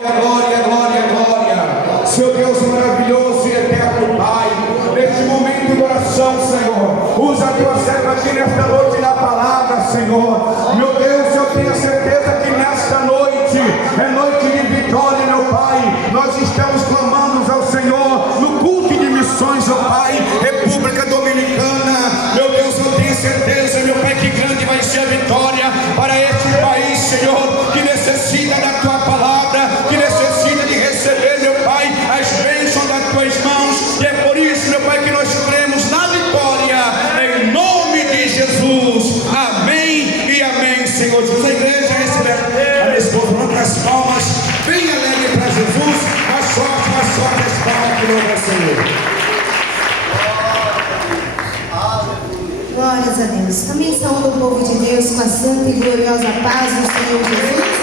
Glória, glória, glória. Seu Deus maravilhoso e eterno Pai, neste momento de oração, Senhor, usa a tua serva aqui nesta noite na palavra, Senhor. Meu Deus, eu tenho certeza que nesta noite é noite de vitória, meu Pai. Nós estamos clamando ao Senhor no culto de missões, meu Pai, República Dominicana. Meu Deus, eu tenho certeza, meu Pai, que grande vai ser a vitória para este país, Senhor, que necessita da tua palavra, que necessita de receber, meu Pai, as bênçãos das tuas mãos. E é por isso, meu Pai, que nós cremos na vitória, em nome de Jesus. Amém e amém, Senhor Jesus. A igreja recebe a minha esposa, coloca as palmas bem alegre para Jesus. Mais forte as palmas, que louva ao Senhor. Glórias a Deus. Também saúdo o povo de Deus com a santa e gloriosa paz do Senhor Jesus.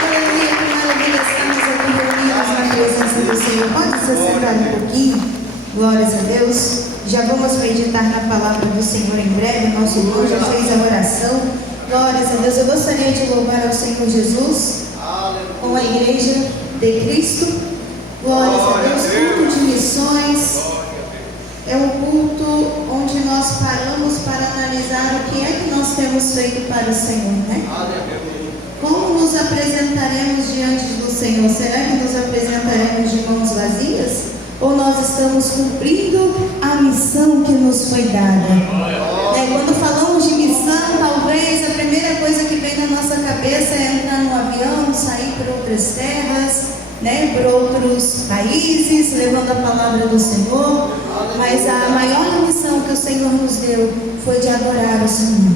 Aleluia, que maravilha, estamos aqui reunidos na presença do Senhor. Pode se sentar um pouquinho. Glórias a Deus. Já vamos meditar na palavra do Senhor em breve. Nosso irmão já fez a oração. Glórias a Deus. Eu gostaria de louvar ao Senhor Jesus com a igreja de Cristo. Glórias a Deus. Culto de missões. É um culto onde nós paramos para analisar o que é que nós temos feito para o Senhor, né? Como nos apresentaremos diante do Senhor? Será que nos apresentaremos de mãos vazias? Ou nós estamos cumprindo a missão que nos foi dada? Quando falamos de missão, talvez a primeira coisa que vem na nossa cabeça é entrar no avião, sair por outras terras, por outros países, levando a palavra do Senhor. Mas a maior missão que o Senhor nos deu foi de adorar o Senhor.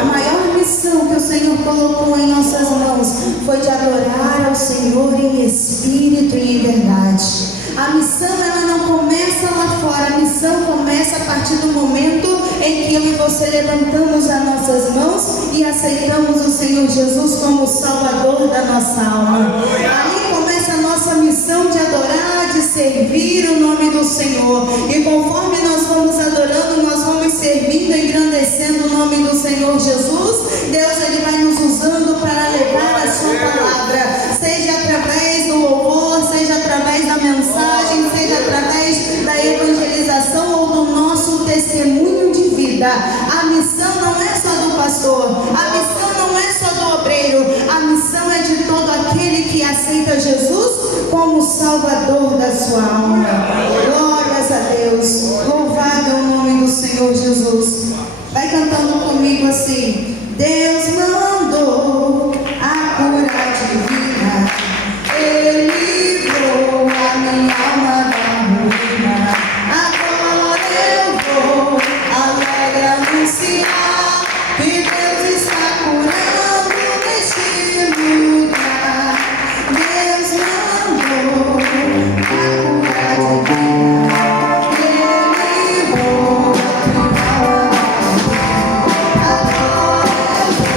A maior missão que o Senhor colocou em nossas mãos foi de adorar ao Senhor em espírito e em verdade. A missão, ela não começa lá fora. A missão começa a partir do momento em que eu e você levantamos as nossas mãos e aceitamos o Senhor Jesus como o Salvador da nossa alma. Ali começa a nossa missão de adorar, de servir o nome do Senhor. E conforme nós vamos adorando, nós vamos servindo, engrandecendo o nome do Senhor Jesus. Deus, ele vai nos usando para levar a sua palavra, seja através do louvor, seja através da mensagem, seja através da evangelização ou do nosso testemunho de vida. A missão não é só do pastor, a missão não é só do obreiro, a missão é de todo aquele que aceita Jesus como Salvador da sua alma. Glórias a Deus, louvado é o nome do Senhor Jesus. Vai cantando comigo assim: Deus mandou a cura divina, Ele livrou a minha alma da ruína. Agora eu vou alegre anunciar que Deus está curando neste lugar. Deus mandou a cura divina, Ele livrou a minha alma da ruína. Agora eu vou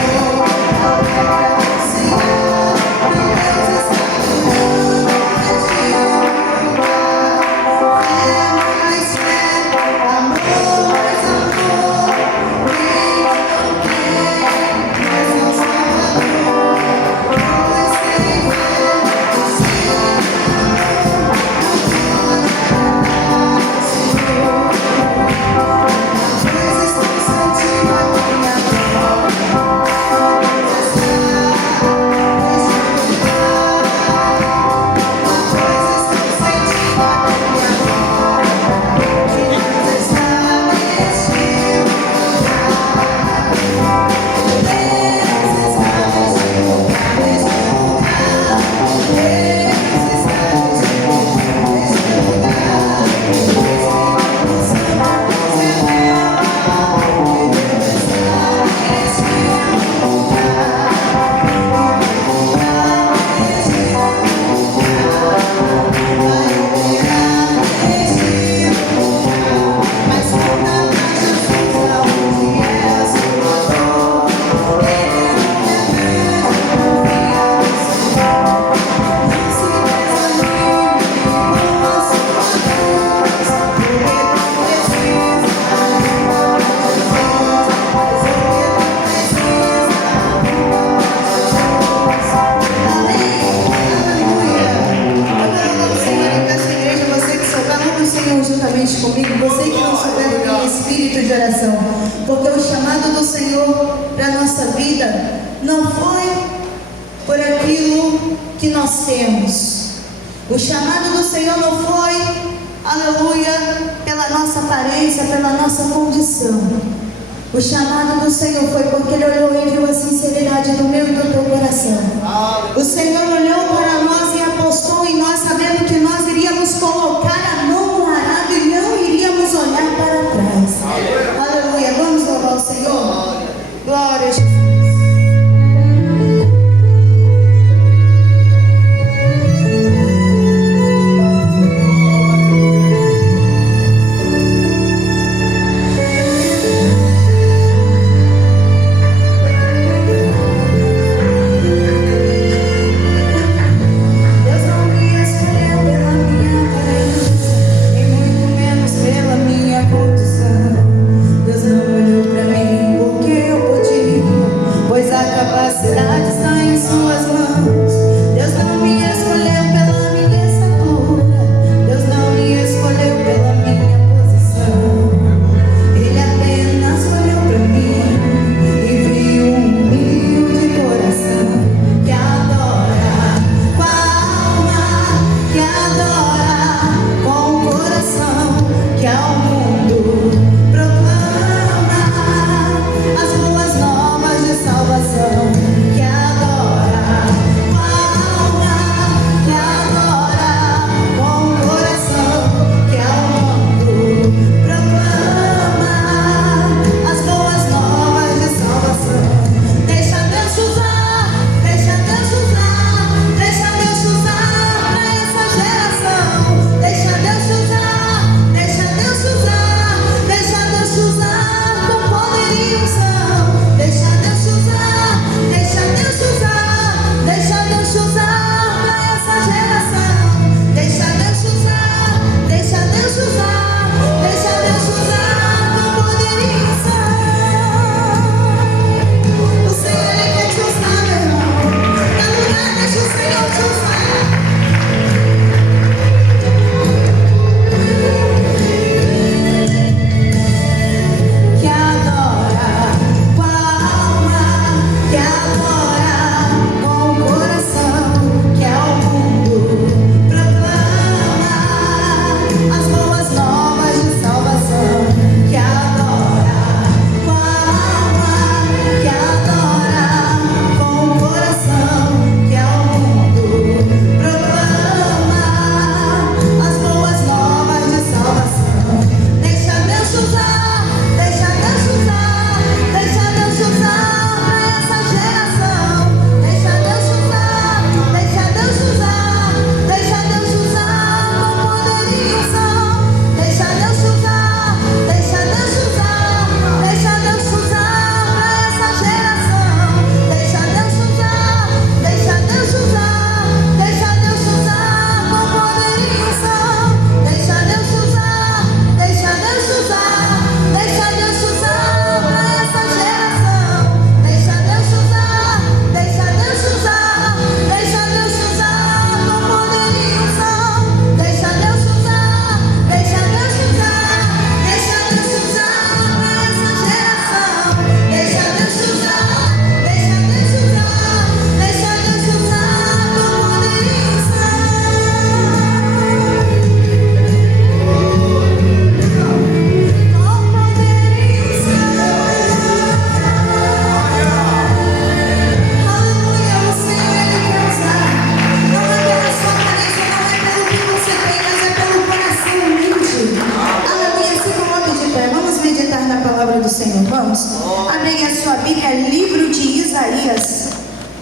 coração, porque o chamado do Senhor para a nossa vida não foi por aquilo que nós temos. O chamado do Senhor não foi, aleluia, pela nossa aparência, pela nossa condição. O chamado do Senhor foi porque Ele olhou e viu a sinceridade do meu e do teu coração. O Senhor olhou para nós e apostou em nós, sabendo que nós iríamos colocar a mão no arado e não iríamos olhar para trás. Aleluia. Vamos louvar o Senhor? Glória a Jesus.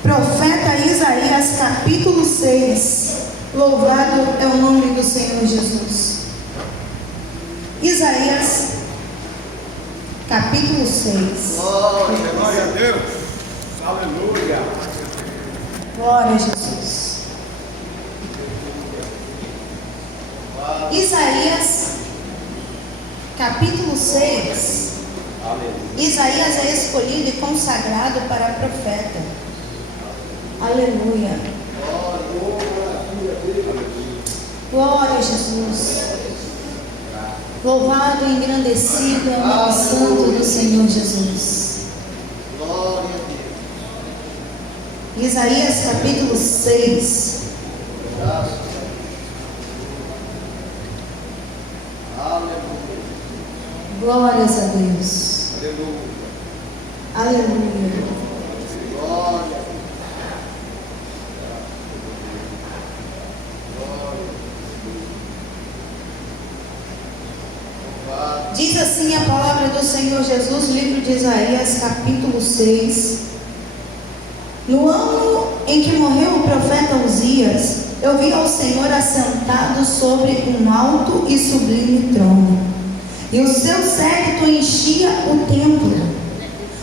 Profeta Isaías, capítulo 6. Louvado é o nome do Senhor Jesus. Isaías, capítulo 6. Glória a Deus. Aleluia. Glória a Jesus. Isaías, capítulo 6. Isaías é escolhido e consagrado para profeta. Aleluia. Glória a Jesus. Louvado e engrandecido é o nome santo do Senhor Jesus. Glória a Deus. Isaías capítulo 6. Graças a Deus. Aleluia. Glórias a Deus. Aleluia. Aleluia. Glória a Deus. Diz assim a palavra do Senhor Jesus, livro de Isaías, capítulo 6. No ano em que morreu o profeta Uzias, eu vi ao Senhor assentado sobre um alto e sublime trono, e o seu séquito enchia o templo.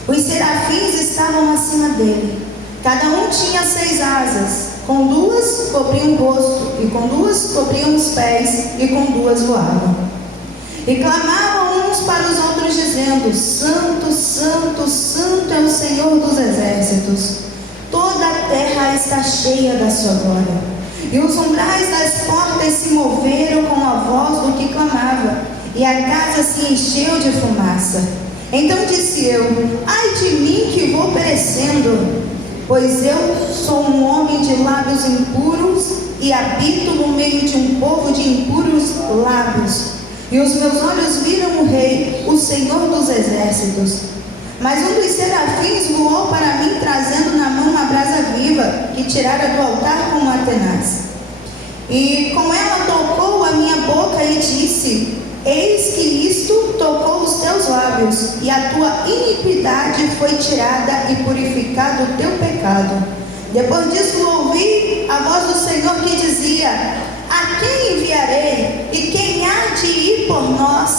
Os serafins estavam acima dele. Cada um tinha 6 asas, com 2 cobriam o rosto, e com 2 cobriam os pés, e com 2 voavam. E clamavam uns para os outros, dizendo: Santo, Santo, Santo é o Senhor dos exércitos. Toda a terra está cheia da sua glória. E os umbrais das portas se moveram com a voz do que clamava, e a casa se encheu de fumaça. Então disse eu: ai de mim que vou perecendo, pois eu sou um homem de lábios impuros e habito no meio de um povo de impuros lábios. E os meus olhos viram o Rei, o Senhor dos exércitos. Mas um dos serafins voou para mim, trazendo na mão uma brasa viva, que tirara do altar com uma tenaz. E com ela tocou a minha boca e disse: eis que isto tocou os teus lábios, e a tua iniquidade foi tirada e purificado o teu pecado. Depois disso ouvi a voz do Senhor que dizia: a quem enviarei? E quem há de ir por nós?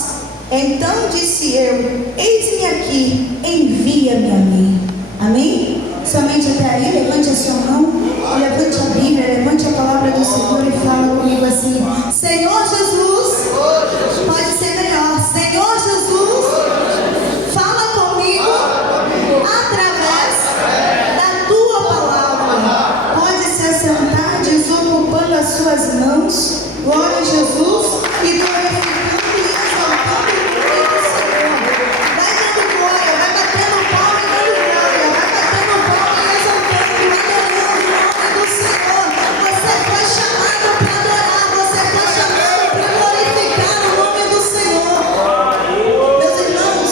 Então disse eu: eis-me aqui, envia-me a mim. Amém? Somente até aí, levante a sua mão, levante a Bíblia, levante a palavra do Senhor e fala comigo assim: Senhor Jesus, pode ser melhor. Senhor Jesus, fala comigo através da tua palavra. Pode se assentar, desocupando as suas mãos. Glória a Jesus. E glorificando e exaltando o nome do Senhor. Vai dando glória, vai batendo palma e dando glória. Vai batendo palma e exaltando e adorando o nome do Senhor. Você foi chamado para adorar, você foi chamado para glorificar o nome do Senhor. Meus irmãos,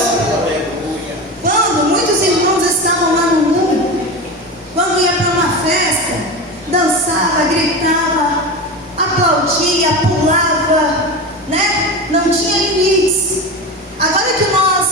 quando muitos irmãos estavam lá no mundo, quando ia para uma festa, dançava, gritava, aplaudia, pulava, né? Não tinha limites. Agora que nós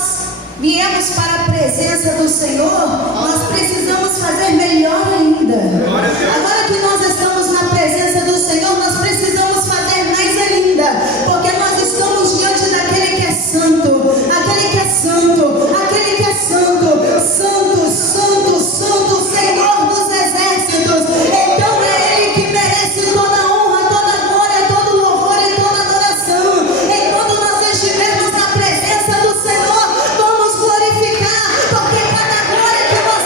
viemos para a presença do Senhor, nós precisamos fazer melhor ainda. Agora que nós estamos na presença do Senhor, nós precisamos fazer mais ainda, porque nós estamos diante daquele que é santo, aquele que é santo, aquele que é santo, santo, santo, santo, Senhor dos exércitos. Então é Ele que merece toda a honra, toda a glória, todo o louvor e toda a adoração. Enquanto nós estivermos na presença do Senhor, vamos glorificar, porque cada glória que nós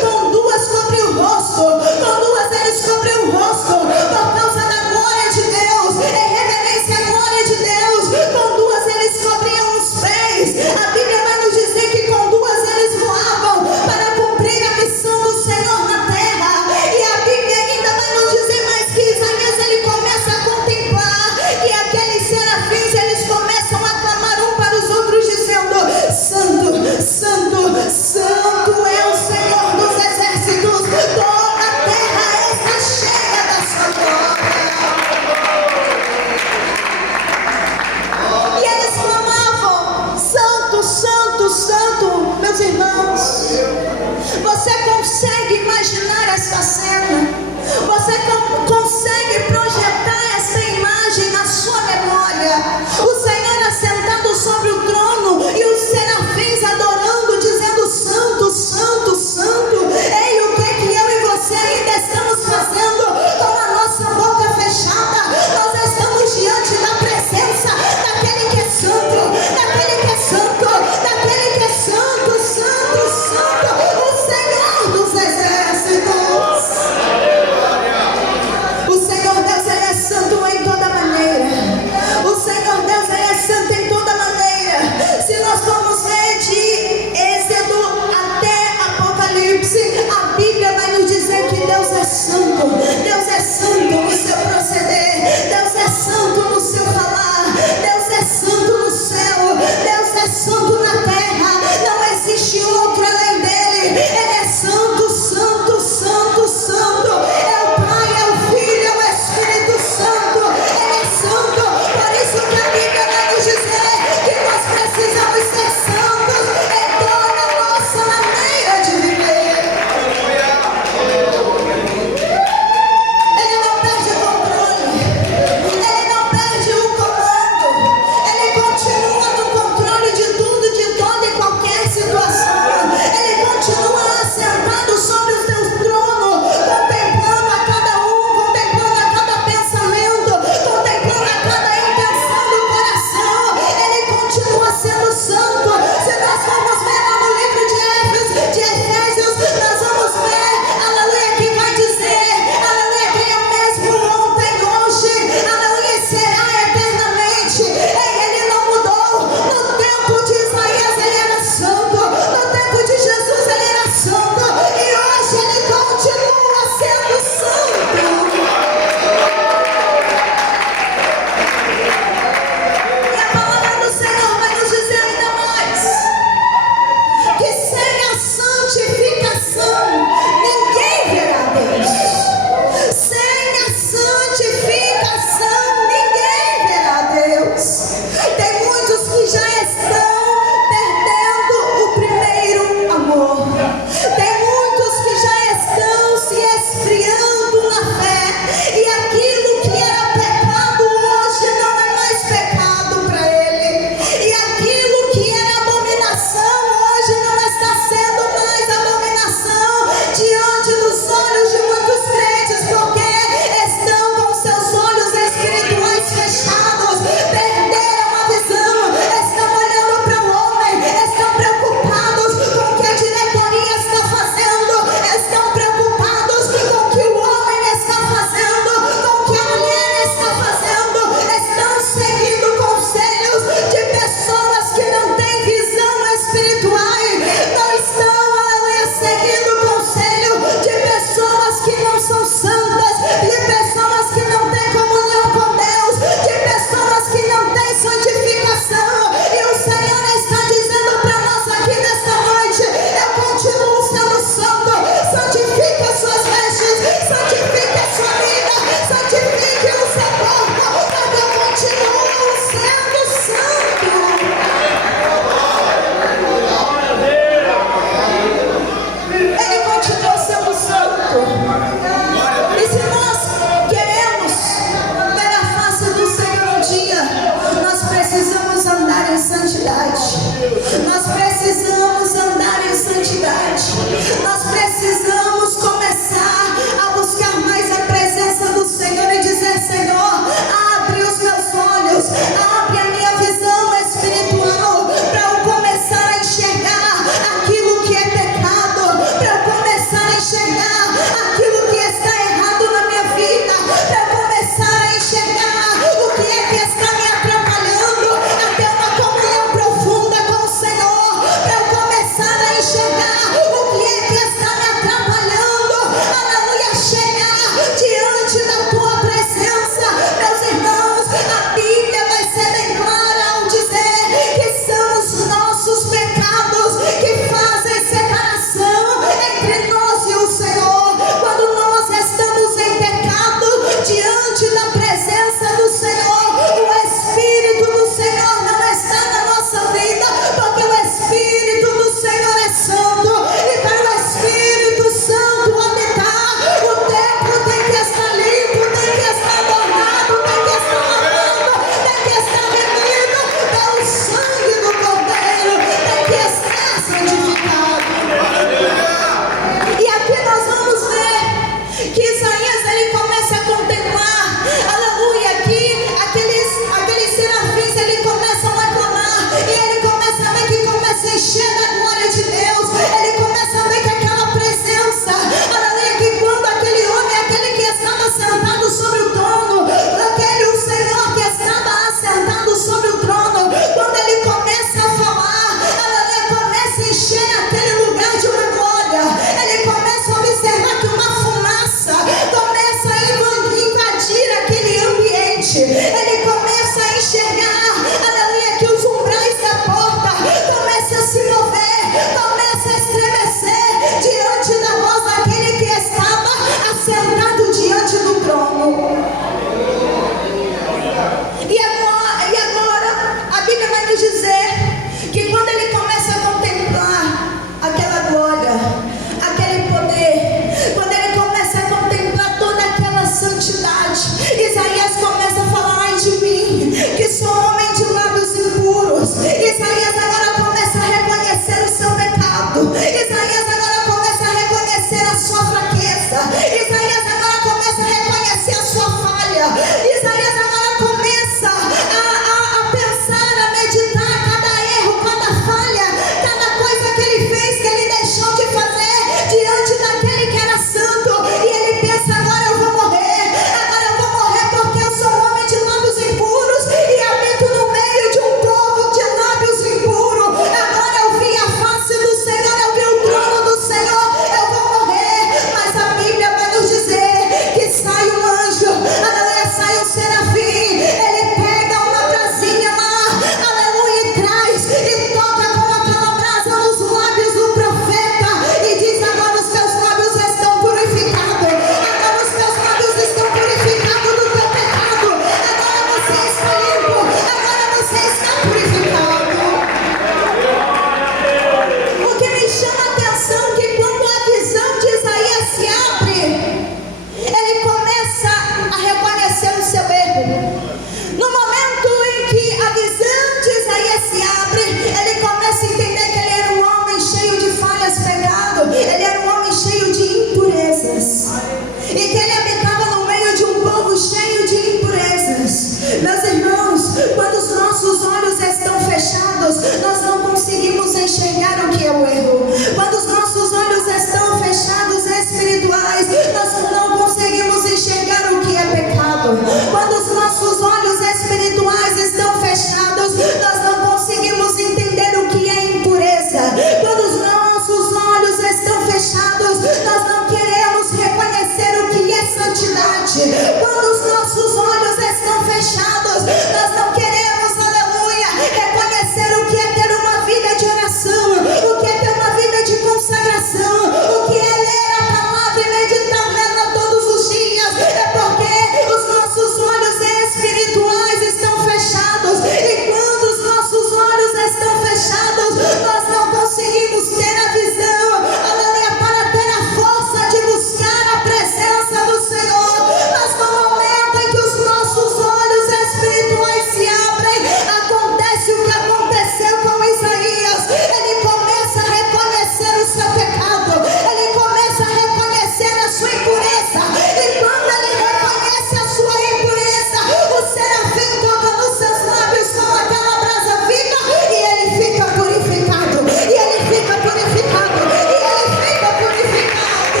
Quando os nossos olhos espirituais estão fechados, nós não conseguimos entender o que é impureza. Quando os nossos olhos estão fechados, nós não queremos reconhecer o que é santidade. Quando os nossos olhos estão fechados, nós não queremos, aleluia, reconhecer o que é ter uma vida de oração, o que é ter uma vida de consagração, o que é ler a palavra e meditar nela todos os dias. É porque os nossos olhos espirituais estão fechados, e quando os nossos olhos estão fechados, nós não conseguimos ter a visão, aleluia, para ter a força de buscar a presença do Senhor. Mas no momento em que os nossos olhos espirituais se abrem, acontece o que aconteceu com Isaías. Ele começa a reconhecer o seu pecado, ele começa a reconhecer a sua impureza, e quando ele reconhece a sua impureza, o serafim toca nos seus lábios com aquela brasa viva, e ele fica purificado, e ele fica purificado, e ele fica purificado.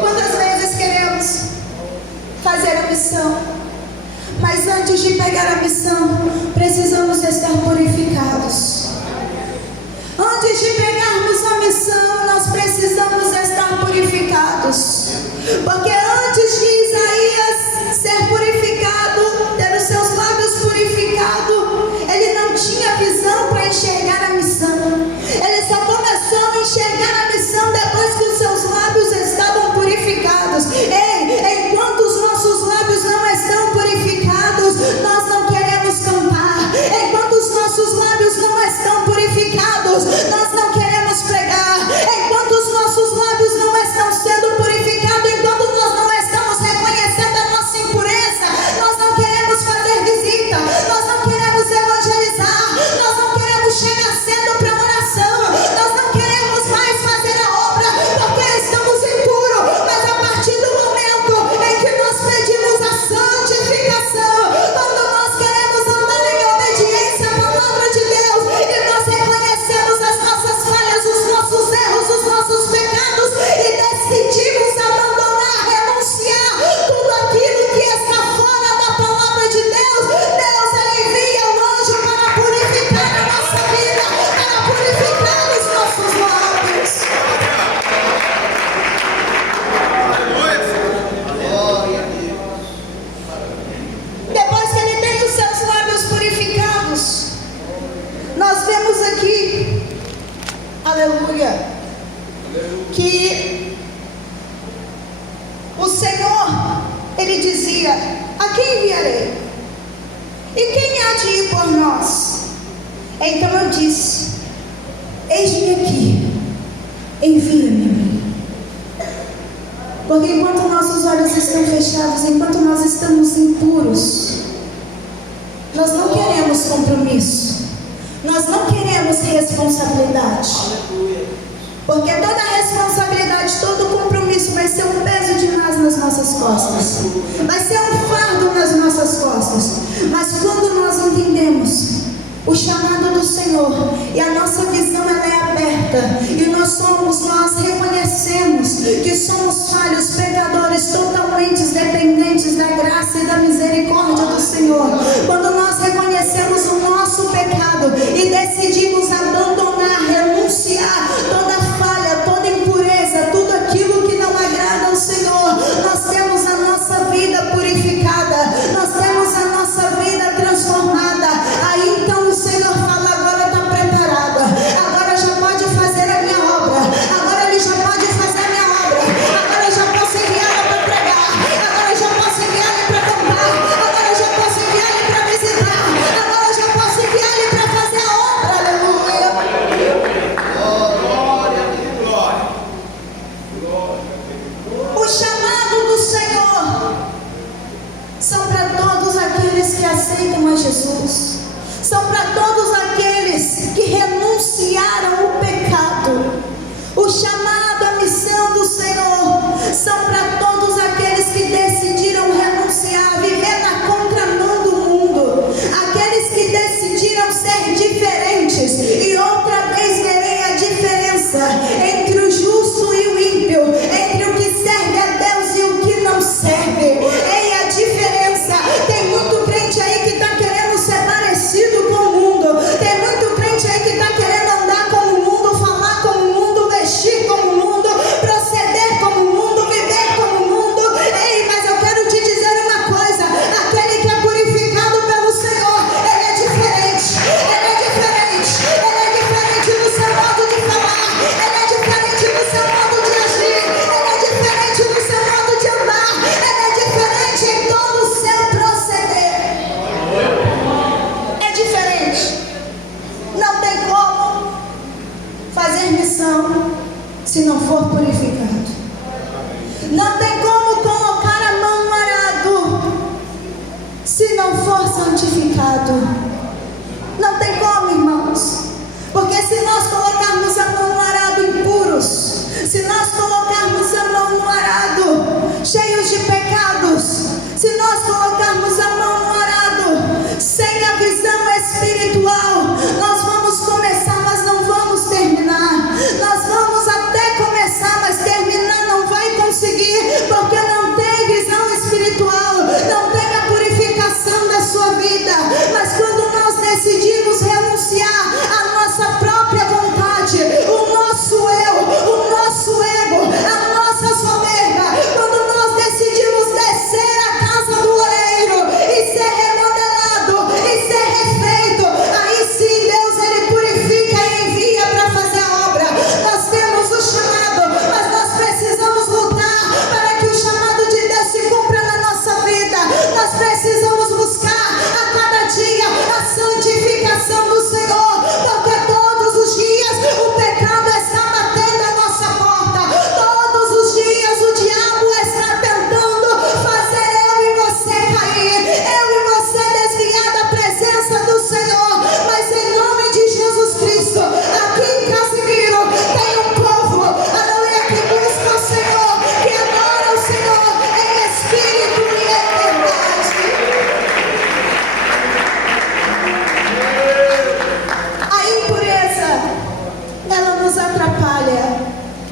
Quantas vezes queremos fazer a missão, mas antes de pegar a missão, precisamos estar purificados. Antes de pegarmos a missão, nós precisamos estar purificados. Porque antes de Isaías ser purificado, ter os seus lábios purificados, ele não tinha visão para enxergar a missão. Ele só começou a enxergar a missão depois que os seus lábios estavam purificados. Ei, enquanto os nossos lábios não estão purificados, nós não queremos cantar. Enquanto os nossos lábios não estão purificados, nós não queremos pregar. Enquanto os nossos lábios não estão sendo purificados, enquanto nós não estamos reconhecendo a nossa impureza, nós não queremos fazer visita, nós não queremos evangelizar, nós não queremos chegar cedo para oração, nós não queremos mais fazer a obra porque estamos impuros. Mas a partir do momento em que nós pedimos a santificação, quando nós queremos andar em obediência à palavra de Deus, e nós reconhecemos as nossas falhas, os nossos erros, os nossos pecados, e decidimos abandonar, renunciar tudo aquilo que está fora da palavra de Deus, Deus ele envia o anjo para purificar a nossa vida, para purificar os nossos lábios. Glória a Deus. Depois que ele tem os seus lábios purificados, nós vemos aqui, aleluia, que o Senhor, ele dizia: a quem enviarei? E quem há de ir por nós? Então eu disse: eis-me aqui, envia-me a mim. Porque enquanto nossos olhos estão fechados, enquanto nós estamos impuros, nós não queremos compromisso, nós não queremos responsabilidade. Porque toda responsabilidade, todo compromisso vai ser um peso de nós nas nossas costas, vai ser um fardo nas nossas costas. Mas quando nós entendemos o chamado do Senhor e a nossa visão ela é aberta, e nós reconhecemos que somos falhos, pecadores, totalmente dependentes da graça e da misericórdia do Senhor, quando nós reconhecemos o nosso pecado e decidimos abandonar, renunciar toda falha, toda impureza, tudo aquilo que não agrada ao Senhor, nós temos a nossa vida purificada, nós temos a nossa vida transformada. Aí então o Senhor fala: agora está preparada, agora já pode fazer a minha obra, agora ele já pode fazer a minha obra, agora eu já posso enviá-la para pregar, agora eu já posso enviá-la para cantar, agora eu já posso enviá-la para visitar, agora eu já posso enviá-la para fazer a obra, aleluia.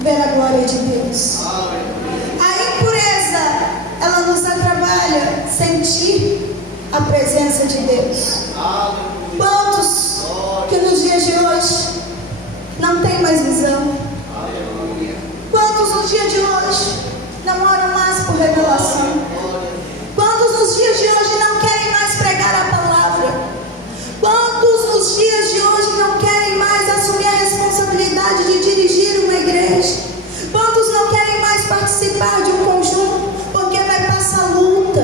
ver a glória de Deus. A impureza, ela nos atrapalha sentir a presença de Deus. Quantos que nos dias de hoje não tem mais visão? Quantos nos dias de hoje não oram mais por revelação? Quantos nos dias de hoje não querem mais pregar a palavra? Quantos nos dias de hoje não querem mais assumir a responsabilidade de dirigir uma igreja? Quantos não querem mais participar de um conjunto? Porque vai passar luta,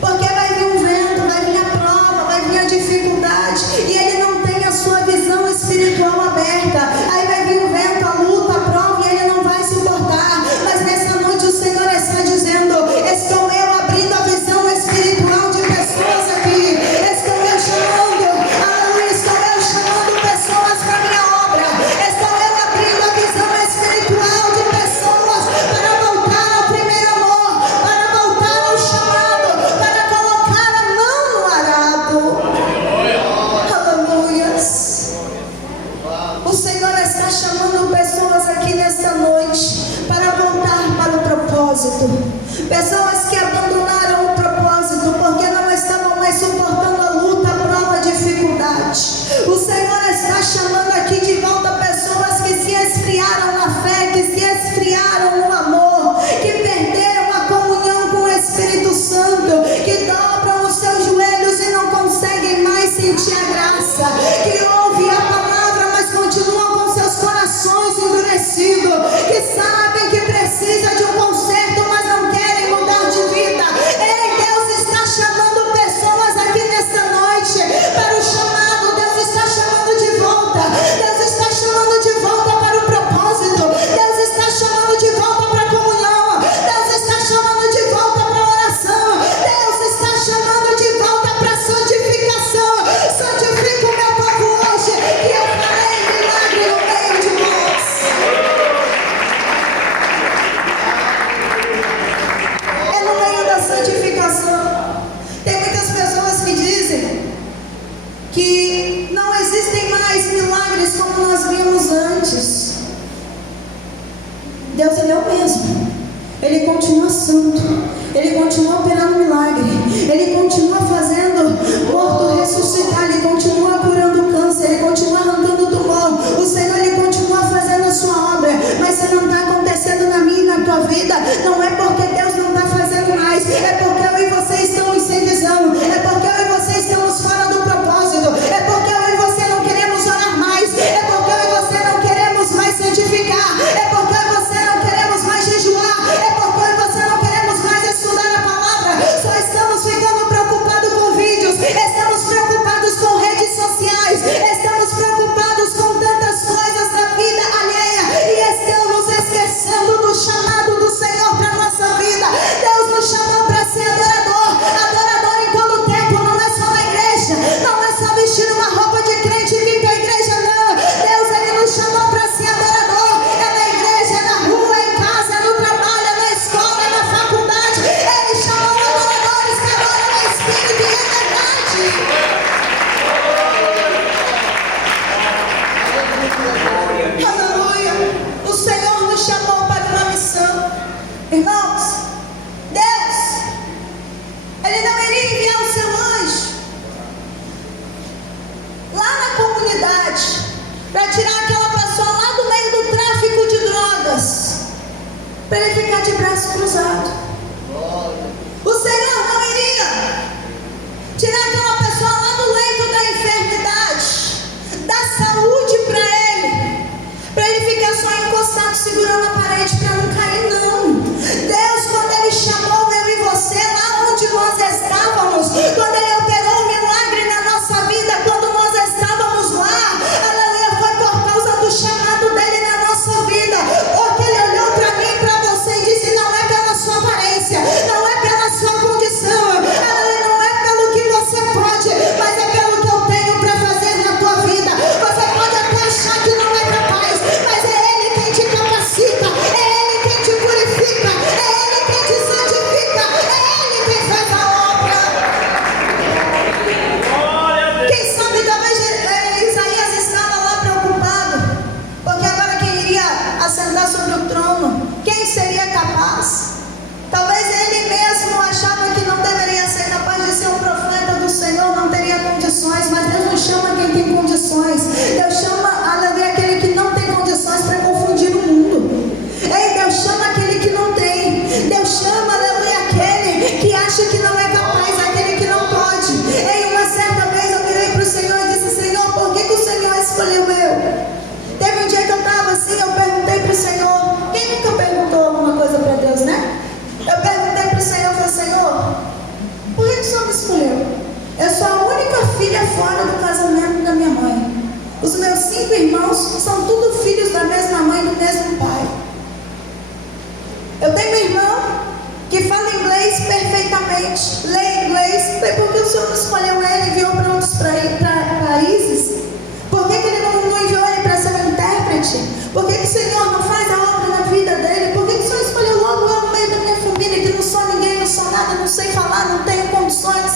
porque vai vir um vento, vai vir a prova, vai vir a dificuldade, e ele não tem a sua visão espiritual aberta. Aí vai vir o vento, a luta, a prova, e ele não vai suportar. Mas nessa noite o Senhor está dizendo: estou eu abrindo a visão espiritual de pessoas aqui, estou eu chamando, aleluia, estou eu chamando pessoas para a minha obra, estou eu abrindo a visão espiritual de pessoas para voltar ao primeiro amor, para voltar ao chamado, para colocar a mão no arado. Aleluias. O Senhor está chamando pessoas aqui nesta noite para voltar para o propósito. Pessoas que abandonaram o propósito porque não estavam mais suportando a luta, a prova, a dificuldade. O Senhor está chamando aqui de volta pessoas que se esfriaram na fé, que se esfriaram no amor, que perderam a comunhão com o Espírito Santo, que dobram os seus joelhos e não conseguem mais sentir a graça, que ouvem a palavra, mas continuam com seus corações endurecidos, que sabem que precisa de um conserto, mas não querem mudar de vida. Ei, Deus está chamando pessoas aqui nesta noite para o chamado. Deus está chamando de volta. Deus está chamando de volta para o propósito. Deus está chamando de volta para a comunhão. Deus está chamando de volta para a oração. Deus está chamando de volta para a santificação. Santifica o meu povo hoje, que eu farei milagre no meio de nós. É no meio da santificação. Tem muitas pessoas que dizem que não existem mais milagres como nós vimos antes. Deus, Ele é o mesmo. Ele continua santo. Ele continua operando milagre. Ele continua fazendo morto ressuscitar. Ele continua curando câncer. Ele continua arrancando tumor. O Senhor, Ele continua fazendo a sua obra. Mas se não está acontecendo na minha e na tua vida, não é porque Deus não está fazendo mais. É porque eu e você estamos sem visão. É porque eu e você estamos fora do propósito. É porque eu e você não queremos orar mais. É porque eu e você não queremos mais santificar. É porque eu e você não queremos mais jejuar. É porque eu e você não queremos mais estudar a palavra. Só estamos ficando preocupados com vídeos. Estamos preocupados com redes sociais. Estamos preocupados com tantas coisas da vida alheia. E estamos esquecendo do chamado do Senhor para a nossa vida. Deus nos chamou para ser adorador. Adorador em todo tempo. Não é só na igreja. Não é só vestir uma roupa de crente e vir para a igreja, não. Deus, Ele nos chamou para ser adorador. É na igreja, é na rua, é em casa, é no trabalho, é na escola, é na faculdade. Ele chamou adoradores que adoram em espírito e em verdade. Aleluia. O Senhor nos chamou para uma missão. Irmãos, Deus, Ele não iria enviar o seu anjo lá na comunidade para tirar aquela pessoa lá do meio do tráfico de drogas, para ele ficar de braço cruzado. O Senhor não iria tirar aquela pessoa lá do leito da enfermidade, dar saúde para ele ficar só encostado, segurando a parede para não cair, não. Deus, quando Ele chamou eu e você lá onde nós estávamos, quando Ele operou um milagre na nossa vida, quando nós estávamos lá, aleluia, foi por causa do chamado dEle na nossa vida, porque Ele olhou para mim e para você e disse: não é pela sua parede, fluente, lê inglês. Foi porque o Senhor não escolheu ele e enviou para outros países? Por que ele não enviou ele para ser um intérprete? Por que o Senhor não faz a obra na vida dele? Por que o Senhor escolheu logo eu no meio da minha família, que não sou ninguém, não sou nada, não sei falar, não tenho condições,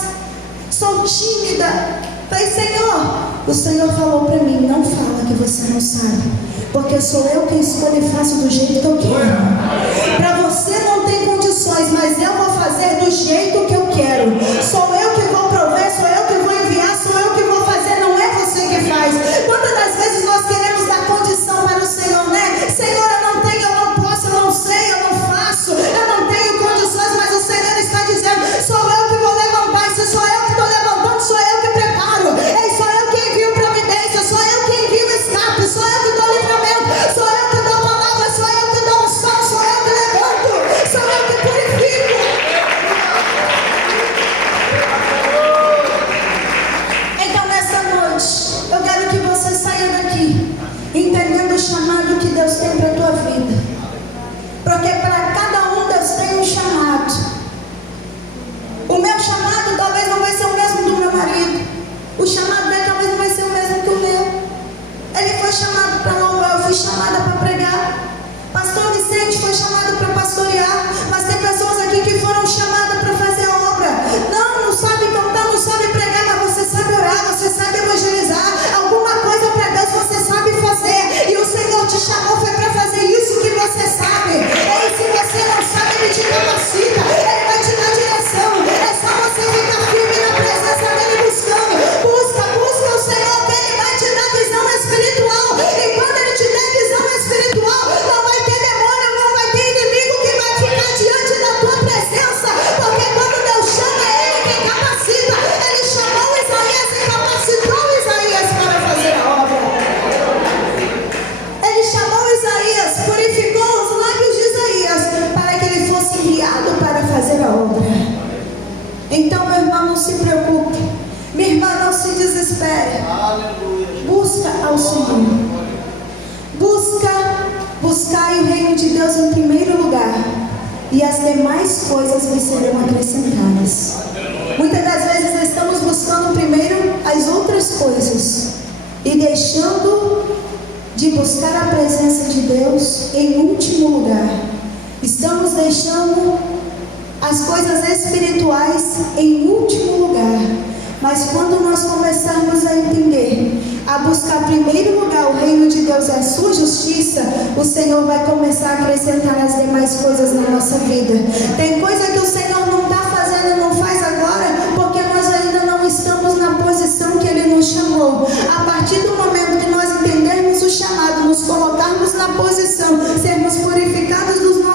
sou tímida? Falei, Senhor, o Senhor falou para mim, não fala que você não sabe, porque sou eu quem escolho e faço do jeito que eu quero. Para você não tem condições, mas eu vou fazer do jeito que eu quero. Sou eu que vou prover, sou eu que vou enviar, sou eu que vou fazer, não é você que faz. Quantas das vezes nós queremos dar condição para o Senhor, né? Senhor, eu não tenho, eu não posso, eu não sei, eu não faço, eu não tenho condições, mas o Senhor está dizendo, sou eu que vou levantar, se sou eu que estou levantando, sou eu que preparo, sou eu que envio providência, sou eu que envio escape, sou eu que dou livramento, sou eu que dou palavra, sou eu que dou unção, sou eu que levanto, sou eu que purifico. Então nessa noite, eu quero que você saia daqui entendendo o chamado que Deus tem para a tua vida, porque para cada um Deus tem um chamado. O meu chamado talvez não vai ser o mesmo do meu marido, o chamado dele talvez não vai ser o mesmo que o meu. Ele foi chamado para louvar, eu fui chamada para pregar. Pastor Vicente foi chamado para pastorear, mas tem pessoas aqui que foram chamadas para fazer a obra. Não sabe cantar, não sabe pregar, mas você sabe orar, você sabe evangelizar. Alguma coisa para Deus você sabe fazer, e o Senhor te chamou foi para fazer isso que você sabe. E se você não sabe, Ele te capacita, Ele vai te dar direção. É só você ficar firme na presença dEle buscando. Busca o Senhor, que Ele vai te dar visão espiritual. E quando Ele te der visão espiritual, não vai ter demônio, não vai ter inimigo que vai ficar diante da tua presença. Porque quando Deus chama, é Ele quem capacita. Ele chamou Isaías e capacitou Isaías para fazer a obra. Ele chamou Isaías, purificou os lábios de Isaías para que ele fosse enviado para fazer a obra. Então, meu irmão, não se preocupe, minha irmã, não se desespere. Busca ao Senhor. Buscai o reino de Deus em primeiro lugar, e as demais coisas vos serão acrescentadas. Muitas das vezes estamos buscando primeiro as outras coisas e deixando de buscar a presença de Deus em último lugar. Estamos deixando as coisas espirituais em último lugar. Mas quando nós começarmos a entender, a buscar em primeiro lugar o reino de Deus e a sua justiça, o Senhor vai começar a acrescentar as demais coisas na nossa vida. Tem coisa que o Senhor não está fazendo e não faz agora, porque nós ainda não estamos na posição que Ele nos chamou. A partir do momento que nós entendermos o chamado, nos colocarmos na posição, sermos purificados dos nossos